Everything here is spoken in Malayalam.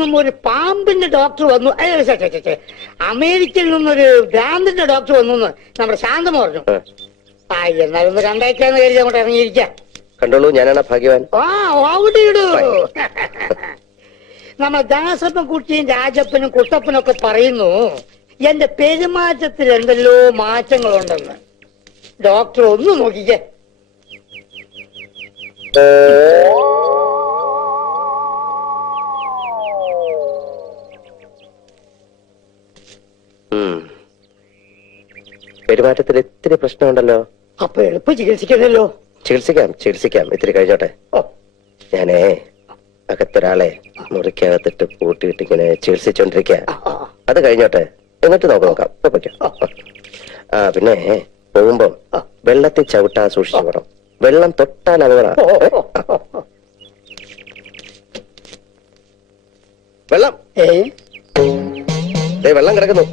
നിന്നും ഒരു പാമ്പിന്റെ ഡോക്ടർ വന്നു. അമേരിക്കയിൽ നിന്നൊരു ഭ്രാന്തിന്റെ ഡോക്ടർ വന്നു എന്ന് നമ്മുടെ ശാന്തം പറഞ്ഞു. എന്നാലും ഒന്ന് കണ്ടേക്കാന്ന് കരുതി അങ്ങോട്ട് ഇറങ്ങിയിരിക്കാം. കണ്ടോളൂ, ഞാനാണ് ഭാഗ്യവാൻ. നമ്മ ദാസപ്പൻ കുട്ടിയും രാജപ്പനും കുട്ടപ്പനും ഒക്കെ പറയുന്നു എന്റെ പെരുമാറ്റത്തിൽ എന്തെല്ലോ മാറ്റങ്ങളുണ്ടെന്ന്. ഡോക്ടർ ഒന്ന് നോക്കിക്കേ. പെരുമാറ്റത്തിൽ ഇത്തിരി പ്രശ്നമുണ്ടല്ലോ. അപ്പൊ എളുപ്പം ചികിത്സിക്കണല്ലോ. ചികിത്സിക്കാം. ഇത്തിരി കഴിഞ്ഞോട്ടെ. ഞാനേ അകത്തൊരാളെ മുറിക്കകത്തിട്ട് പൂട്ടിയിട്ട് ഇങ്ങനെ ചികിത്സിച്ചോണ്ടിരിക്ക. അത് കഴിഞ്ഞോട്ടെ, എന്നിട്ട് നോക്കാം. പിന്നെ പോകുമ്പോ വെള്ളത്തിൽ ചവിട്ടാൻ സൂക്ഷിച്ചു പോണം. വെള്ളം തൊട്ടാൽ അപകട. വെള്ളം വെള്ളം കിടക്കുന്നു.